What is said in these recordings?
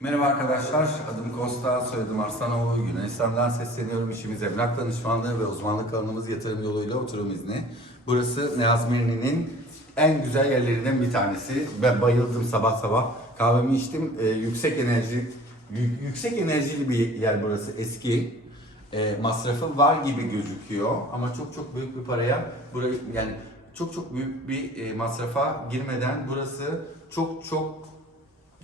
Merhaba arkadaşlar, adım Kosta, soyadım Arslanoğlu. Yunanistan'dan sesleniyorum. İşimiz emlak danışmanlığı ve uzmanlık alanımız yatırım yoluyla oturum izni. Burası Neazmirni'nin en güzel yerlerinden bir tanesi. Ben bayıldım sabah sabah. Kahvemi içtim. Ee, yüksek enerji, yü- yüksek enerjili bir yer burası. Eski. Ee, masrafı var gibi gözüküyor ama çok çok büyük bir paraya burayı yani çok çok büyük bir e, masrafa girmeden burası çok çok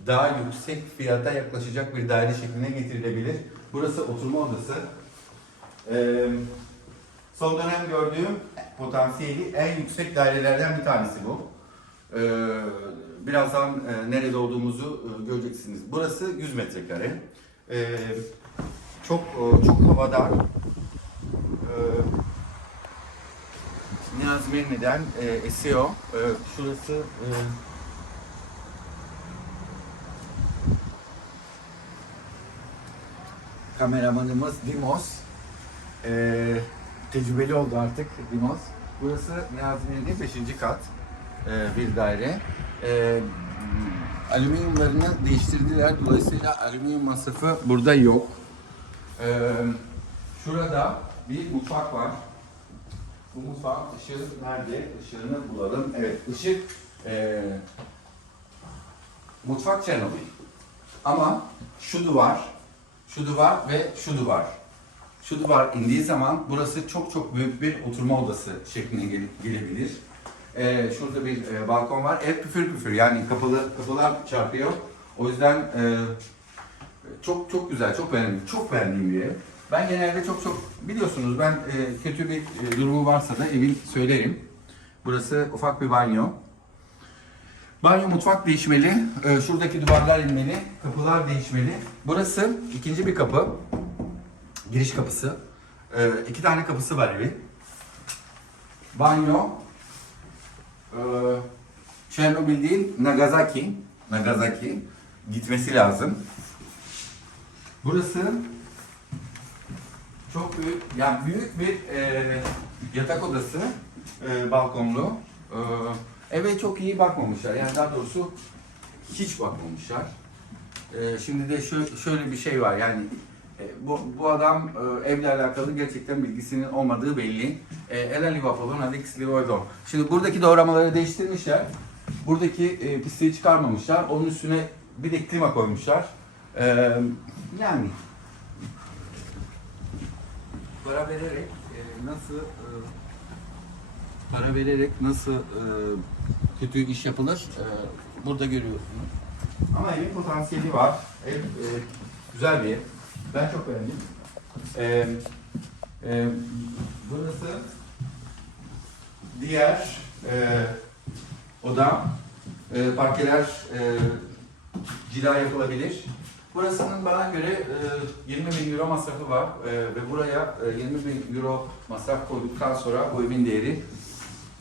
daha yüksek fiyata yaklaşacak bir daire şekline getirilebilir. Burası oturma odası. Ee, son dönem gördüğüm potansiyeli en yüksek dairelerden bir tanesi bu. Ee, birazdan e, nerede olduğumuzu e, göreceksiniz. Burası 100 metrekare. Ee, çok e, çok havadar. Ee, Niyazi Memmi'den e, esiyor. Ee, şurası e, kameramanımız Dimos. Ee, tecrübeli oldu artık Dimos. Burası Niyazi'nin 5. kat ee, bir daire. Ee, alüminyumlarını değiştirdiler. Dolayısıyla alüminyum masrafı burada yok. Ee, şurada bir mutfak var. Bu mutfak ışığı nerede? Işığını bulalım. Evet, ışık ee, mutfak Çernobil. Ama şu duvar, şu duvar ve şu duvar. Şu duvar indiği zaman burası çok çok büyük bir oturma odası şekline gele- gelebilir. Ee, şurada bir e, balkon var. Ev püfür püfür yani kapalı kapılar çarpıyor. O yüzden e, çok çok güzel, çok beğendim. Çok beğendiğim bir ev. Ben genelde çok çok biliyorsunuz ben e, kötü bir e, durumu varsa da evin söylerim. Burası ufak bir banyo. Banyo mutfak değişmeli. Ee, şuradaki duvarlar inmeli. Kapılar değişmeli. Burası ikinci bir kapı. Giriş kapısı. Ee, iki tane kapısı var evin. Banyo. Ee, Çernobil değil, Nagasaki. Nagasaki. Gitmesi lazım. Burası çok büyük, yani büyük bir e, yatak odası, e, balkonlu. E, eve çok iyi bakmamışlar, yani daha doğrusu hiç bakmamışlar. E, şimdi de şöyle, bir şey var, yani e, bu, bu adam e, evle alakalı gerçekten bilgisinin olmadığı belli. E, Ela Livapol'un Adix Livoidon. Şimdi buradaki doğramaları değiştirmişler. Buradaki e, pisliği çıkarmamışlar. Onun üstüne bir de klima koymuşlar. Yani para vererek nasıl para vererek nasıl e, kötü iş yapılır e, burada görüyorsunuz. Ama evin potansiyeli var. Ev e, güzel bir ev. Ben çok beğendim. E, e, burası diğer e, oda. E, parkeler e, cila yapılabilir. Burasının bana göre e, 20 bin euro masrafı var E, ve buraya e, 20 bin euro masraf koyduktan sonra bu evin değeri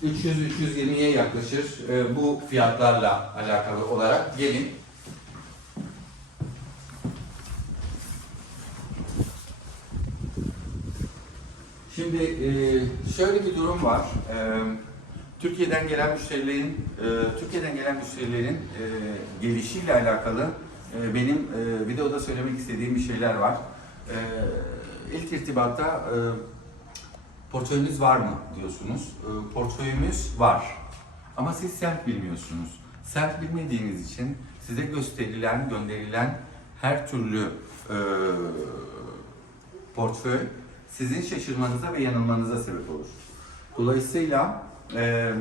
300-320'ye yaklaşır E, bu fiyatlarla alakalı olarak gelin. Şimdi e, şöyle bir durum var. E, Türkiye'den gelen müşterilerin e, Türkiye'den gelen müşterilerin e, gelişiyle alakalı e, benim e, videoda söylemek istediğim bir şeyler var. E, ilk irtibatta e, portföyünüz var mı diyorsunuz. E, portföyümüz var. Ama siz semt bilmiyorsunuz. Semt bilmediğiniz için size gösterilen, gönderilen her türlü e, portföy sizin şaşırmanıza ve yanılmanıza sebep olur. Dolayısıyla e,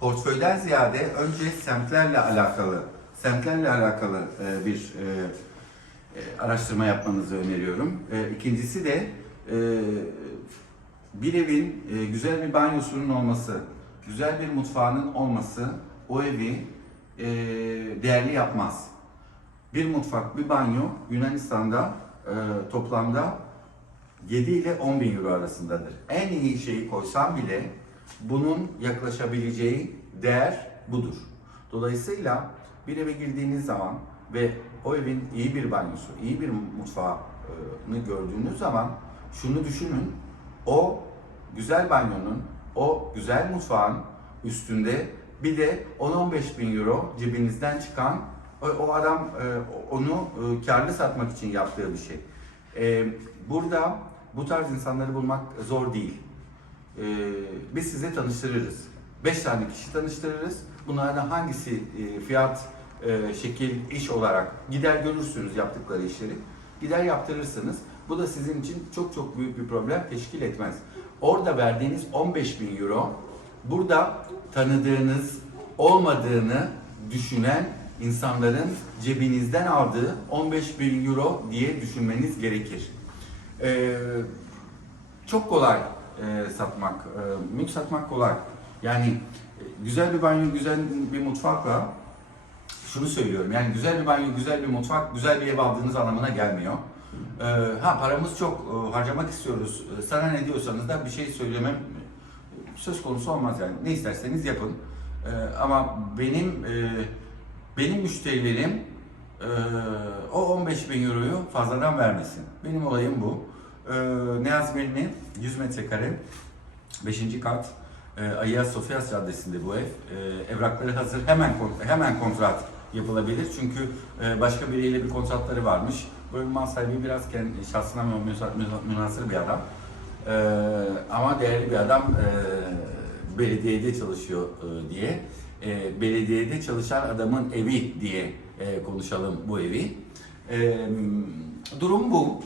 portföyden ziyade önce semtlerle alakalı semtlerle alakalı e, bir e, e, araştırma yapmanızı öneriyorum. E, ikincisi de e, bir evin e, güzel bir banyosunun olması, güzel bir mutfağının olması o evi e, değerli yapmaz. Bir mutfak, bir banyo Yunanistan'da e, toplamda 7 ile 10 bin euro arasındadır. En iyi şeyi koysam bile bunun yaklaşabileceği değer budur. Dolayısıyla bir eve girdiğiniz zaman ve o evin iyi bir banyosu, iyi bir mutfağını gördüğünüz zaman şunu düşünün. O güzel banyonun, o güzel mutfağın üstünde bir de 10-15 bin euro cebinizden çıkan O, adam e, onu e, karlı satmak için yaptığı bir şey. E, burada bu tarz insanları bulmak zor değil. Biz size tanıştırırız. 5 tane kişi tanıştırırız. Bunlardan hangisi fiyat, şekil, iş olarak gider görürsünüz yaptıkları işleri. Gider yaptırırsınız. Bu da sizin için çok çok büyük bir problem teşkil etmez. Orada verdiğiniz 15 bin euro burada tanıdığınız olmadığını düşünen insanların cebinizden aldığı 15 bin euro diye düşünmeniz gerekir. Ee, çok kolay e, satmak, e, mülk satmak kolay. Yani e, güzel bir banyo, güzel bir mutfakla şunu söylüyorum. Yani güzel bir banyo, güzel bir mutfak, güzel bir ev aldığınız anlamına gelmiyor. Ee, ha paramız çok e, harcamak istiyoruz. E, Sana ne diyorsanız da bir şey söylemem söz konusu olmaz yani. Ne isterseniz yapın. Ee, ama benim e, benim müşterilerim e, o 15 bin euroyu fazladan vermesin. Benim olayım bu. Ee, Neyaz Melini 100 metrekare 5. kat e, Ayia Sofias Caddesi'nde bu ev. E, evrakları hazır. Hemen hemen kontrat yapılabilir. Çünkü e, başka biriyle bir kontratları varmış. Böyle mal sahibi biraz kendi şahsına münasır bir adam. E, ama değerli bir adam e, belediyede çalışıyor diye. Belediyede çalışan adamın evi diye konuşalım bu evi. Durum bu.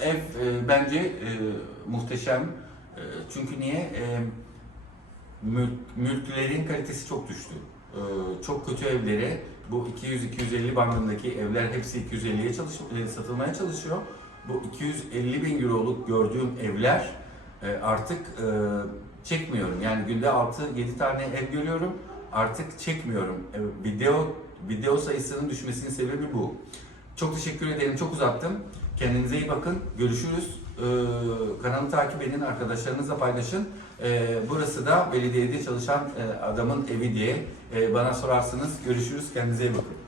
Ev bence muhteşem. Çünkü niye? Mülk, mülklerin kalitesi çok düştü. Çok kötü evlere bu 200-250 bandındaki evler hepsi 250'ye çalış, e, satılmaya çalışıyor. Bu 250 bin euroluk gördüğüm evler e, artık e, çekmiyorum. Yani günde 6-7 tane ev görüyorum. Artık çekmiyorum. Video video sayısının düşmesinin sebebi bu. Çok teşekkür ederim. Çok uzattım. Kendinize iyi bakın. Görüşürüz. Ee, kanalı takip edin. Arkadaşlarınızla paylaşın. Ee, burası da belediyede çalışan e, adamın evi diye e, bana sorarsınız. Görüşürüz. Kendinize iyi bakın.